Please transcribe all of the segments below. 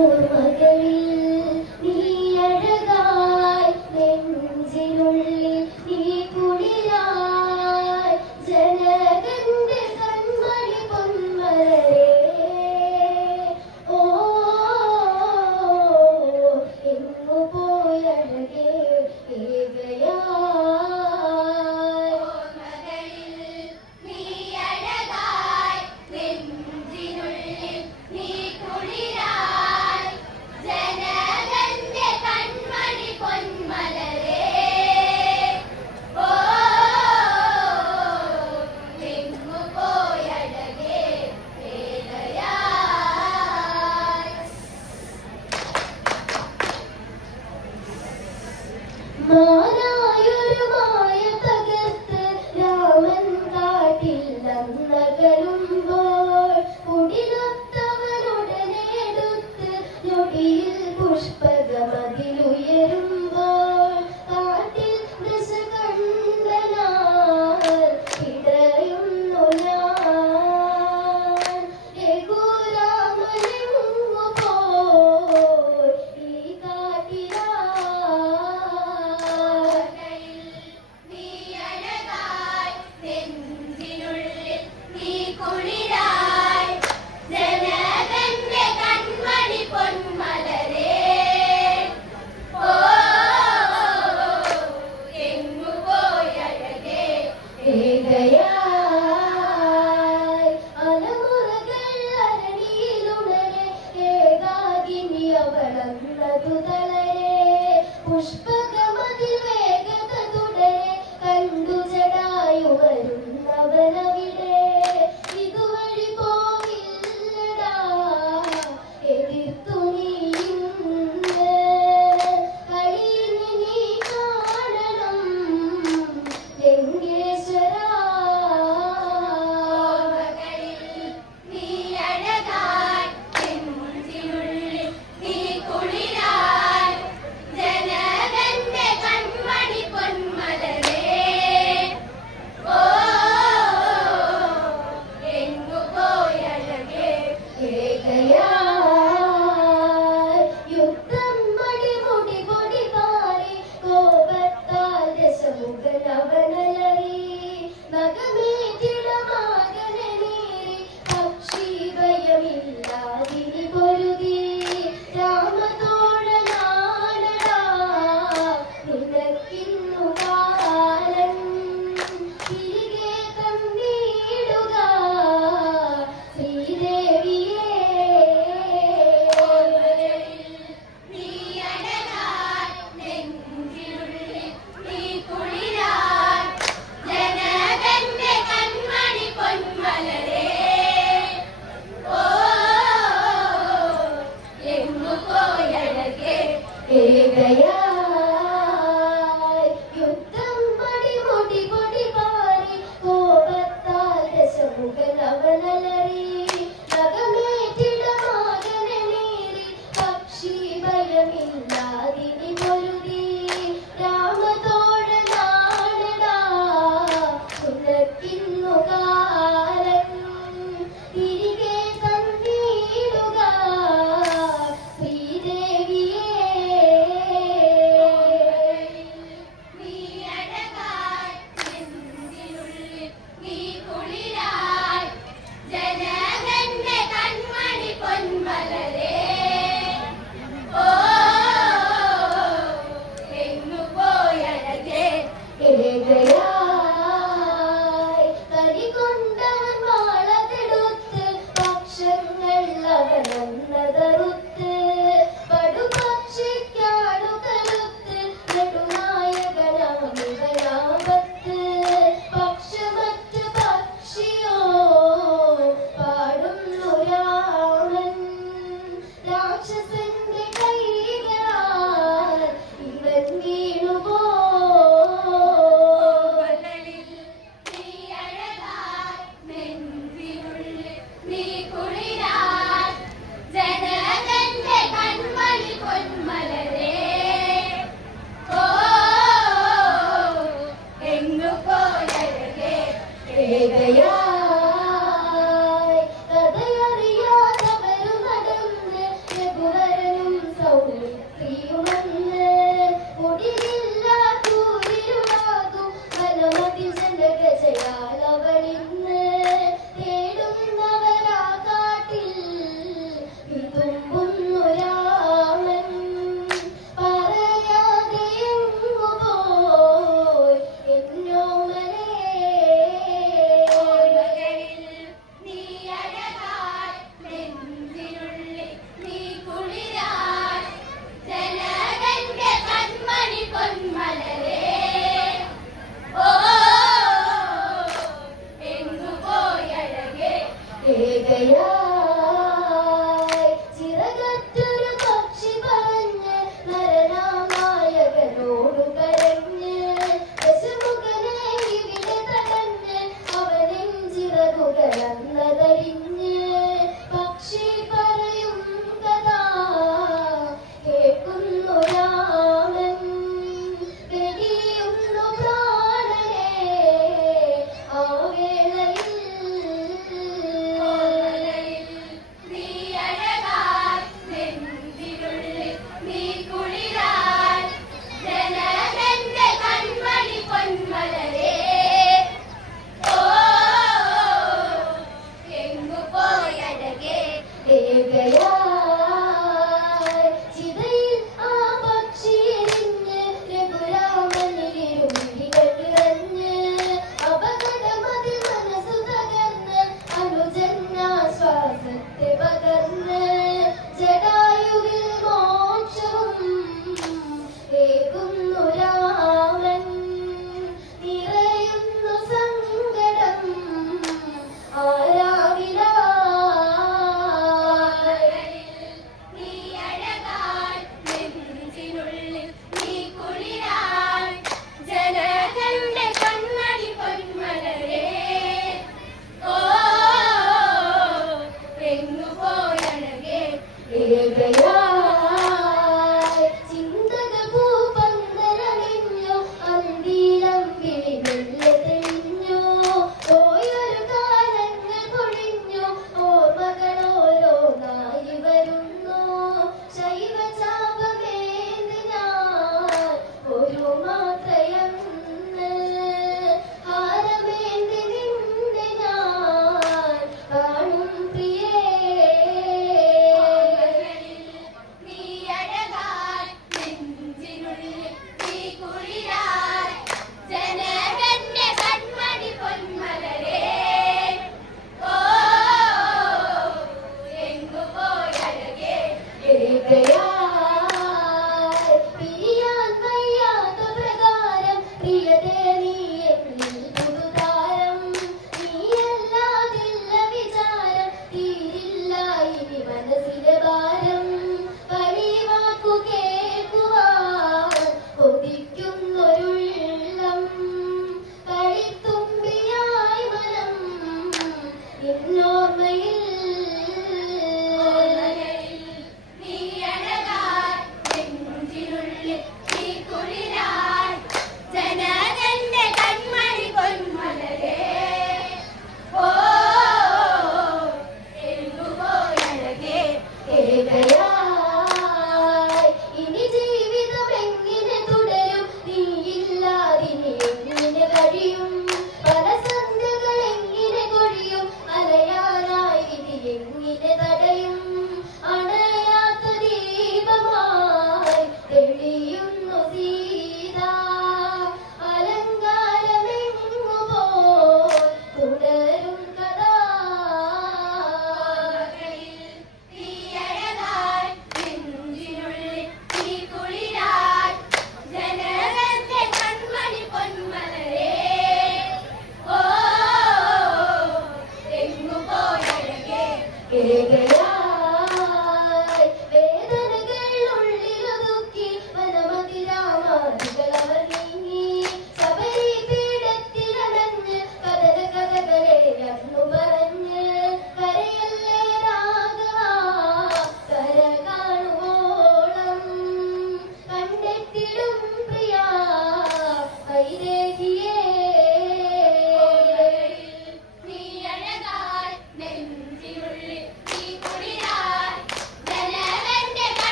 Oh, Hey, yeah. Yeah.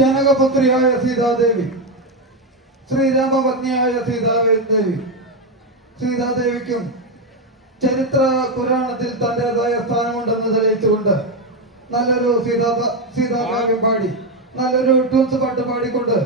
ജനകപുത്രിയായ Sitadevi ശ്രീരാമപത്നിയായ Sitadevi സീതാദേവിക്കും ചരിത്ര പുരാണത്തിൽ തന്റെതായ സ്ഥാനമുണ്ടെന്ന് തെളിയിച്ചുകൊണ്ട് നല്ലൊരു സീതാ സീതാകാവ്യം പാടി നല്ലൊരു ട്യൂൺസ് പാട്ട് പാടിക്കൊണ്ട്